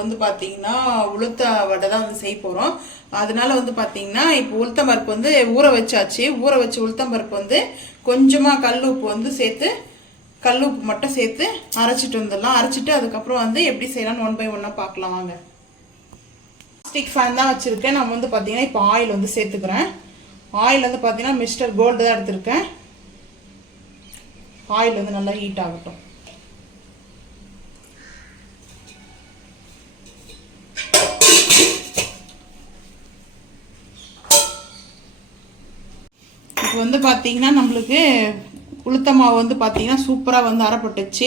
வந்து பார்த்தீங்கன்னா உளுத்த வடை தான் வந்து செய்ய போகிறோம். அதனால வந்து பார்த்தீங்கன்னா இப்போ உளுத்தம் பருப்பு வந்து ஊற வச்சாச்சு. ஊற வச்ச உளுத்தம் பருப்பு வந்து கொஞ்சமாக கல் உப்பு வந்து சேர்த்து கல் உப்பு மட்டும் சேர்த்து அரைச்சிட்டு வந்துடலாம். அரைச்சிட்டு அதுக்கப்புறம் வந்து எப்படி செய்யலாம்னு 1 by 1 பார்க்கலாம் வாங்க. ஸ்டிக் ஃபேன் தான் வச்சுருக்கேன். நான் வந்து பார்த்தீங்கன்னா இப்போ ஆயில் வந்து சேர்த்துக்கிறேன். ஆயில் வந்து பார்த்தீங்கன்னா மிஸ்டர் கோல்டு தான் எடுத்திருக்கேன். ஆயில் வந்து நல்லா ஹீட் ஆகட்டும். இப்போ வந்து பார்த்தீங்கன்னா நம்மளுக்கு உளுத்த மாவு வந்து பார்த்தீங்கன்னா சூப்பராக வந்து அரைப்பட்டுச்சு.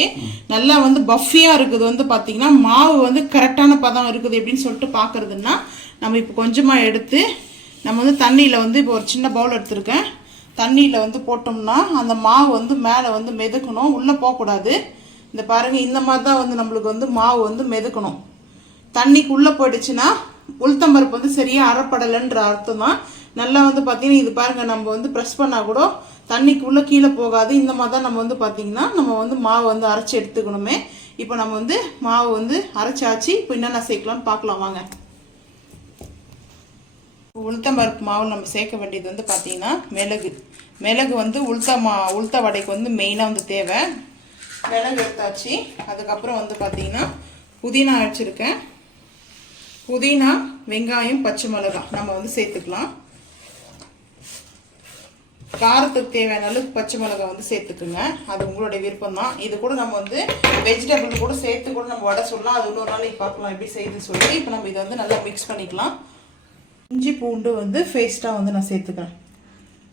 நல்லா வந்து பஃபியாக இருக்குது. வந்து பார்த்தீங்கன்னா மாவு வந்து கரெக்டான பதம் இருக்குது எப்படின்னு சொல்லிட்டு பார்க்குறதுன்னா நம்ம இப்போ கொஞ்சமாக எடுத்து நம்ம வந்து தண்ணியில் வந்து இப்போ ஒரு சின்ன பவுல் எடுத்துருக்கேன். தண்ணியில் வந்து போட்டோம்னா அந்த மாவு வந்து மேலே வந்து மெதுக்கணும், உள்ளே போகக்கூடாது. இந்த பாருங்கள், இந்த மாதிரி தான் வந்து நம்மளுக்கு வந்து மாவு வந்து மெதுக்கணும். தண்ணிக்கு உள்ளே போயிடுச்சுன்னா உளுத்தம்பருப்பு வந்து சரியாக அரைப்படலைன்ற அர்த்தம் தான். நல்லா வந்து பார்த்தீங்கன்னா இது பாருங்கள், நம்ம வந்து ப்ரெஸ் பண்ணால் கூட தண்ணிக்குள்ளே கீழே போகாது. இந்த மாதிரி தான் நம்ம வந்து பார்த்திங்கன்னா நம்ம வந்து மாவு வந்து அரைச்சி எடுத்துக்கணுமே. இப்போ நம்ம வந்து மாவு வந்து அரைச்சாச்சு. இப்போ என்னென்ன சேர்க்கலாம்னு பார்க்கலாம் வாங்க. உளுத்தம்பருப்பு மாவு நம்ம சேர்க்க வேண்டியது வந்து பார்த்திங்கன்னா மிளகு வந்து உளுத்த வடைக்கு வந்து மெயினாக வந்து தேவை. மிளகு எடுத்தாச்சு. அதுக்கப்புறம் வந்து பார்த்திங்கன்னா புதினா அரைச்சிருக்கேன். புதினா, வெங்காயம், பச்சை மிளகாய் நம்ம வந்து சேர்த்துக்கலாம். காரத்துக்கு தேவையான அளவுக்கு பச்சை மிளகாய் வந்து சேர்த்துக்குங்க. அது உங்களுடைய விருப்பம் தான். இது கூட நம்ம வந்து வெஜிடபிள் கூட சேர்த்து கூட நம்ம வடை சொல்லலாம். அது இன்னொரு நாளைக்கு பார்க்கலாம் எப்படி செய்யுதுன்னு சொல்லிட்டு. இப்போ நம்ம இதை வந்து நல்லா மிக்ஸ் பண்ணிக்கலாம். இஞ்சி பூண்டு வந்து பேஸ்ட்டாக வந்து நான் சேர்த்துக்கிறேன்.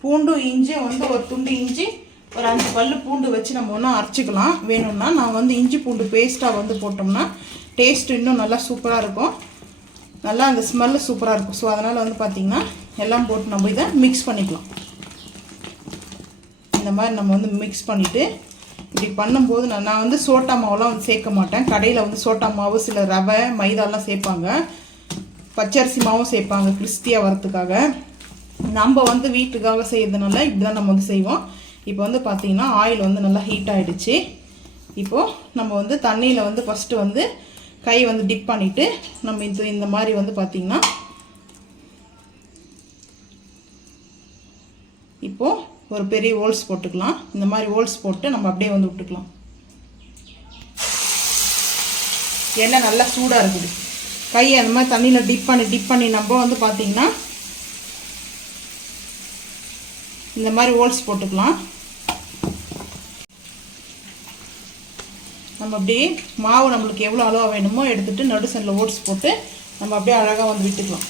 பூண்டு இஞ்சி வந்து ஒரு துண்டு இஞ்சி, ஒரு 5 பல்லு பூண்டு வச்சு நம்ம ஒன்றா அரைச்சிக்கலாம். வேணும்னா நான் வந்து இஞ்சி பூண்டு பேஸ்ட்டாக வந்து போட்டோம்னா டேஸ்ட் இன்னும் நல்லா சூப்பராக இருக்கும். நல்லா அந்த ஸ்மெல்லு சூப்பராக இருக்கும். ஸோ அதனால் வந்து பார்த்திங்கன்னா எல்லாம் போட்டு நம்ம இதை மிக்ஸ் பண்ணிக்கலாம். இந்த மாதிரி நம்ம வந்து மிக்ஸ் பண்ணிவிட்டு இப்படி பண்ணும்போது நான் வந்து சோட்டா மாவுலாம் வந்து சேர்க்க மாட்டேன். கடையில் வந்து சோட்டா மாவு, சில ரவை, மைதாலாம் சேர்ப்பாங்க. பச்சரிசி மாவும் சேர்ப்பாங்க கிறிஸ்பியாக வரத்துக்காக. நம்ம வந்து வீட்டுக்காக செய்கிறதுனால இப்படி தான் நம்ம வந்து செய்வோம். இப்போ வந்து பார்த்திங்கன்னா ஆயில் வந்து நல்லா ஹீட் ஆகிடுச்சு. இப்போது நம்ம வந்து தண்ணியில் வந்து ஃபஸ்ட்டு வந்து கை வந்து டிப் பண்ணிவிட்டு நம்ம இந்த மாதிரி வந்து பார்த்திங்கன்னா இப்போது ஒரு பெரிய ஹோல்ஸ் போட்டுக்கலாம். இந்த மாதிரி ஹோல்ஸ் போட்டு நம்ம அப்படியே வந்து விட்டுக்கலாம். எண்ணெய் நல்லா சூடாக இருக்குது. கையை அந்த மாதிரி தண்ணியில் டிப் பண்ணி நம்ம வந்து பார்த்திங்கன்னா இந்த மாதிரி ஹோல்ஸ் போட்டுக்கலாம். நம்ம அப்படியே மாவு நம்மளுக்கு எவ்வளோ அளவாக வேணுமோ எடுத்துகிட்டு நடு சைடில் ஓட்ஸ் போட்டு நம்ம அப்படியே அழகாக வந்து விட்டுக்கலாம்.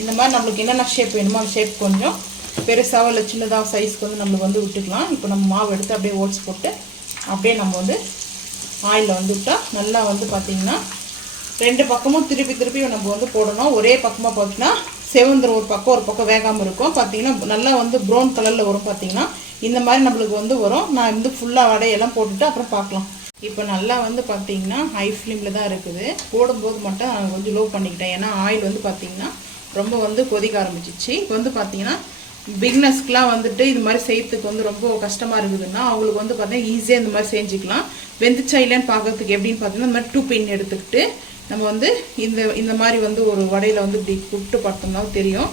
இந்த மாதிரி நம்மளுக்கு என்னென்ன ஷேப் வேணுமோ அந்த ஷேப் கொஞ்சம் பெருசாக இல்லை சின்னதாக சைஸ்க்கு வந்து நம்மளுக்கு வந்து விட்டுக்கலாம். இப்போ நம்ம மாவு எடுத்து அப்படியே ஓட்ஸ் போட்டு அப்படியே நம்ம வந்து ஆயிலில் வந்து விட்டால் நல்லா வந்து பார்த்திங்கன்னா 2 பக்கமும் திருப்பி நம்ம வந்து போடணும். ஒரே பக்கமாக பார்த்தீங்கன்னா செவந்துரும், ஒரு பக்கம் வேகாமல் இருக்கும். பார்த்திங்கன்னா நல்லா வந்து ப்ரௌன் கலரில் வரும். பார்த்திங்கன்னா இந்த மாதிரி நம்மளுக்கு வந்து வரும். நான் வந்து ஃபுல்லாக வடையெல்லாம் போட்டுட்டு அப்புறம் பார்க்கலாம். இப்போ நல்லா வந்து பார்த்திங்கன்னா ஹை ஃப்ளேமில் தான் இருக்குது. போடும்போது மட்டும் நான் கொஞ்சம் லோ பண்ணிக்கிட்டேன். ஏன்னா ஆயில் வந்து பார்த்திங்கன்னா ரொம்ப வந்து கொதிக்க ஆரம்பிச்சிச்சு. இப்போ வந்து பார்த்திங்கன்னா பிக்னஸ்க்கெலாம் வந்துட்டு இது மாதிரி செய்யறதுக்கு வந்து ரொம்ப கஷ்டமாக இருக்குதுன்னா அவங்களுக்கு வந்து பார்த்தீங்கன்னா ஈஸியாக இந்த மாதிரி செஞ்சுக்கலாம். வெந்துச்சா இல்லைன்னு பார்க்கறதுக்கு எப்படின்னு பார்த்தீங்கன்னா இந்த மாதிரி 2 பின் எடுத்துக்கிட்டு நம்ம வந்து இந்த மாதிரி வந்து ஒரு வடையில் வந்து இப்படி விட்டு பார்த்தோம்னா தெரியும்.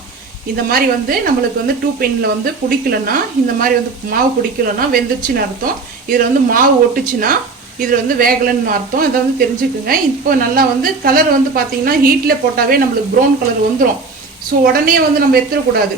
இந்த மாதிரி வந்து நம்மளுக்கு வந்து 2 பின்னில் வந்து பிடிக்கலன்னா, இந்த மாதிரி வந்து மாவு பிடிக்கலன்னா வெந்துச்சுன்னு அர்த்தம். இதில் வந்து மாவு ஒட்டுச்சுன்னா இதில் வந்து வேகலைன்னு அர்த்தம். இதை வந்து தெரிஞ்சுக்குங்க. இப்போ நல்லா வந்து கலர் வந்து பார்த்திங்கன்னா ஹீட்டில் போட்டாவே நம்மளுக்கு ப்ரௌன் கலர் வந்துடும். ஸோ உடனே வந்து நம்ம எடுத்துடக்கூடாது.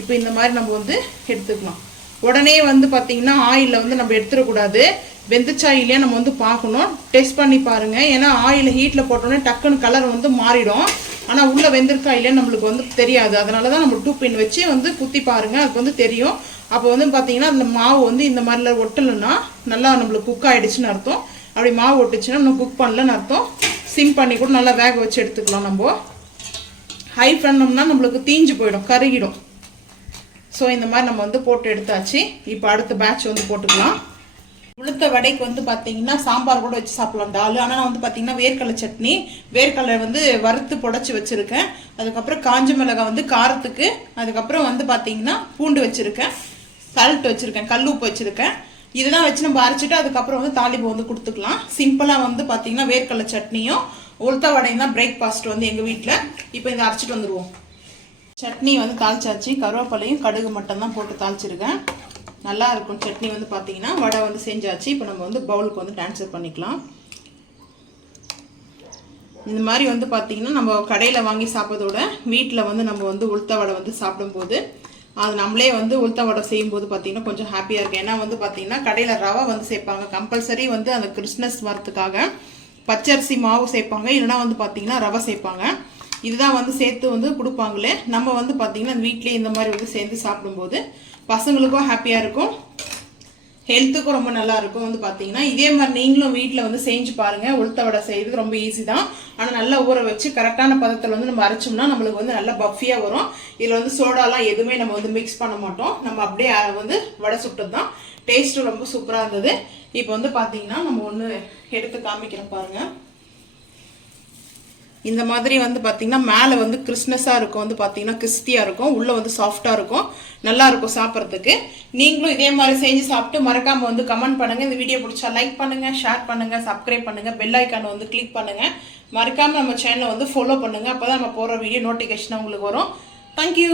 இப்போ இந்த மாதிரி நம்ம வந்து எடுத்துக்கலாம். உடனே வந்து பார்த்திங்கன்னா ஆயிலில் வந்து நம்ம எடுத்துடக்கூடாது. வெந்துச்சா இல்லையா நம்ம வந்து பார்க்கணும். டெஸ்ட் பண்ணி பாருங்கள். ஏன்னா ஆயில் ஹீட்டில் போட்டோன்னே டக்குன்னு கலர் வந்து மாறிடும். ஆனால் உள்ளே வெந்திருக்கா இல்லையா நம்மளுக்கு வந்து தெரியாது. அதனால தான் நம்ம 2 பின் வச்சு வந்து குத்தி பாருங்கள். அதுக்கு வந்து தெரியும். அப்போ வந்து பார்த்திங்கன்னா அந்த மாவு வந்து இந்த மாதிரிலாம் ஒட்டலைன்னா நல்லா நம்மளுக்கு குக் ஆகிடுச்சுன்னு அர்த்தம். அப்படி மாவு ஒட்டுச்சுன்னா நம்ம குக் பண்ணலன்னு அர்த்தம். சிம் பண்ணி கூட நல்லா வேக வச்சு எடுத்துக்கலாம். நம்ம ஹை பண்ணோம்னா நம்மளுக்கு தீஞ்சு போயிடும், கருகிடும். ஸோ இந்த மாதிரி நம்ம வந்து போட்டு எடுத்தாச்சு. இப்போ அடுத்த பேட்ச் வந்து போட்டுக்கலாம். உளுத்த வடைக்கு வந்து பார்த்தீங்கன்னா சாம்பார் கூட வச்சு சாப்பிடலாம் டால். ஆனால் நான் வந்து பார்த்தீங்கன்னா வேர்க்கடலை சட்னி, வேர்க்கடலை வந்து வறுத்து புடைச்சி வச்சுருக்கேன். அதுக்கப்புறம் காஞ்ச மிளகாய் வந்து காரத்துக்கு, அதுக்கப்புறம் வந்து பார்த்தீங்கன்னா பூண்டு வச்சுருக்கேன், சால்ட் வச்சுருக்கேன், கல் உப்பு வச்சுருக்கேன். இதெல்லாம் வச்சு நம்ம அரைச்சிட்டு அதுக்கப்புறம் வந்து தாளிப்பு வந்து கொடுத்துக்கலாம். சிம்பிளாக வந்து பார்த்தீங்கன்னா வேர்க்கடலை சட்னியும் உளுத்த வடையும் தான் பிரேக்ஃபாஸ்ட் வந்து எங்கள் வீட்டில். இப்போ இதை அரைச்சிட்டு வந்துடுவோம். சட்னி வந்து தாளிச்சாச்சு. கருவேப்பிலையும் கடுகு மட்டும் தான் போட்டு தாளிச்சிருக்கேன். நல்லா இருக்கும் சட்னி வந்து பார்த்தீங்கன்னா. வடை வந்து செஞ்சாச்சு. இப்போ நம்ம வந்து பவுலுக்கு வந்து ட்ரான்ஸ்ஃபர் பண்ணிக்கலாம். இந்த மாதிரி வந்து பார்த்தீங்கன்னா நம்ம கடையில் வாங்கி சாப்பிட்றதோட வீட்டில் வந்து நம்ம வந்து உளுத்த வடை வந்து சாப்பிடும்போது அது நம்மளே வந்து உளுத்த வடை செய்யும்போது பார்த்தீங்கன்னா கொஞ்சம் ஹாப்பியாக இருக்கும். ஏன்னா வந்து பார்த்தீங்கன்னா கடையில் ரவை வந்து சேர்ப்பாங்க கம்பல்சரி வந்து அந்த கிறிஸ்மஸ் வரத்துக்காக. பச்சரிசி மாவு சேர்ப்பாங்க, இல்லைனா வந்து பார்த்தீங்கன்னா ரவை சேர்ப்பாங்க. இதுதான் வந்து சேர்த்து வந்து கொடுப்பாங்களே. நம்ம வந்து பார்த்தீங்கன்னா வீட்லேயே இந்த மாதிரி வந்து சேர்ந்து சாப்பிடும்போது பசங்களுக்கும் ஹாப்பியாக இருக்கும், ஹெல்த்துக்கும் ரொம்ப நல்லா இருக்கும். வந்து பார்த்தீங்கன்னா இதே மாதிரி நீங்களும் வீட்டில் வந்து செஞ்சு பாருங்கள். உளுத்த வடை செய்கிறது ரொம்ப ஈஸி தான். ஆனால் நல்லா ஊற வச்சு கரெக்டான பதத்தில் வந்து நம்ம அரைச்சோம்னா நம்மளுக்கு வந்து நல்லா பஃபியாக வரும். இதில் வந்து சோடாலாம் எதுவுமே நம்ம வந்து மிக்ஸ் பண்ண மாட்டோம். நம்ம அப்படியே வந்து வடை சுட்டது தான். டேஸ்ட்டும் ரொம்ப சூப்பராக இருந்தது. இப்போ வந்து பார்த்தீங்கன்னா நம்ம ஒன்று எடுத்து காமிக்கிறோம் பாருங்கள். இந்த மாதிரி வந்து பார்த்தீங்கன்னா மேலே வந்து கிறிஸ்மஸாக இருக்கும், வந்து பார்த்தீங்கன்னா கிறிஸ்பியாக இருக்கும், உள்ளே வந்து சாஃப்டாக இருக்கும், நல்லா இருக்கும் சாப்பிட்றதுக்கு. நீங்களும் இதே மாதிரி செஞ்சு சாப்பிட்டு மறக்காமல் வந்து கமெண்ட் பண்ணுங்கள். இந்த வீடியோ பிடிச்சா லைக் பண்ணுங்கள், ஷேர் பண்ணுங்கள், சப்ஸ்கிரைப் பண்ணுங்கள், பெல் ஐக்கானை வந்து கிளிக் பண்ணுங்கள். மறக்காமல் நம்ம சேனலை வந்து ஃபாலோ பண்ணுங்கள். அப்போ தான் நம்ம போகிற வீடியோ நோட்டிஃபிகேஷன் உங்களுக்கு வரும். தேங்க்யூ.